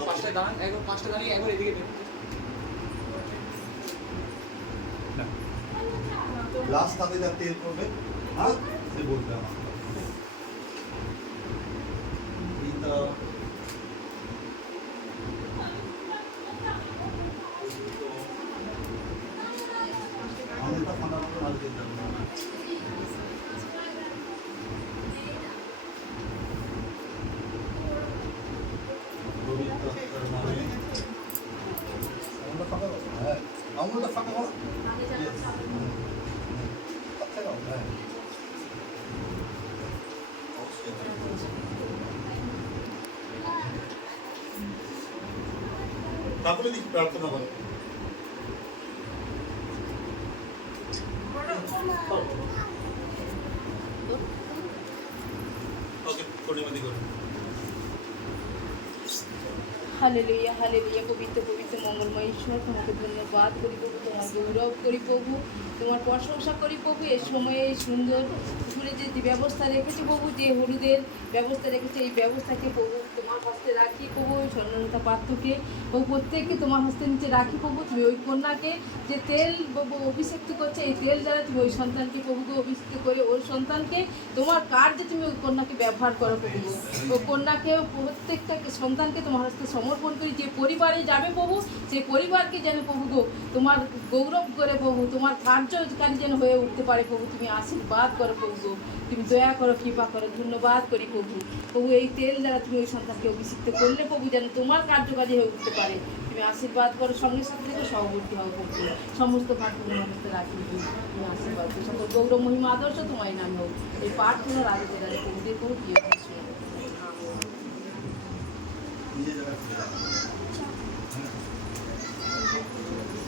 পাঁচটা দাঁড়ান একবার পাঁচটা দাঁড়িয়ে একবার এদিকে গ্লাস তাতে যা তেল করবে হ্যাঁ সে বলবে আমুলটা ফাঁকা করে মাল দিতে হবে রবিটা তার মানে আমুলটা ফাঁকা করো হ্যাঁ আমুলটা ফাঁকা করো Yes. তার থেকে হ্যাঁ তারপরে দেখি প্রার্থনা করো। হালেলুইয়া হালেলুইয়া পবিত্র পবিত্র ঈশ্বর তোমাকে ধন্যবাদ করি প্রভু তোমাকে গৌরব করি প্রভু তোমার প্রশংসা করি প্রভু এই সময়ে এই সুন্দর পুকুরে যে ব্যবস্থা রেখেছে প্রভু, যে হলুদের ব্যবস্থা রেখেছে, এই ব্যবস্থাকে প্রভু তোমার হস্তে রাখি প্রভু। স্বর্ণলতা পাত্রকে ও প্রত্যেককে তোমার হস্তে নিচে রাখি প্রভু, তুমি ওই কন্যাকে যে তেল অভিষেক্ত করছে, এই তেল দ্বারা তুমি ওই সন্তানকে প্রভুকে অভিষেক্ত করে, ওই সন্তানকে তোমার কার্যে তুমি ওই কন্যাকে ব্যবহার করো প্রভু ও কন্যাকে প্রত্যেকটা সন্তানকে তোমার হস্তে সমর্পণ করি, যে পরিবারে যাবে প্রভু, সেই পরিবারকে যেন প্রভু গো তোমার গৌরব করে প্রভু, তোমার কার্যকারী যেন হয়ে উঠতে পারে প্রভু, তুমি আশীর্বাদ করো প্রভু গো। তুমি দয়া করো, কৃপা করো, ধন্যবাদ করি প্রভু। প্রভু, এই তেল দ্বারা তুমি ওই সন্তানকে অভিষিক্ত করলে প্রভু যেন তোমার কার্যকারী হয়ে উঠতে পারে। তুমি আশীর্বাদ করো, সঙ্গে সাথে থেকে সহবর্তী হওয়া প্রভু সমস্ত পাঠ তোমার মধ্যে রাখি। তুমি আশীর্বাদ সকল গৌরব মহিমা আদর্শ তোমায় নাম। হোক এই পাঠ আগে জেলায় প্রভুদের প্রভু প্রিয়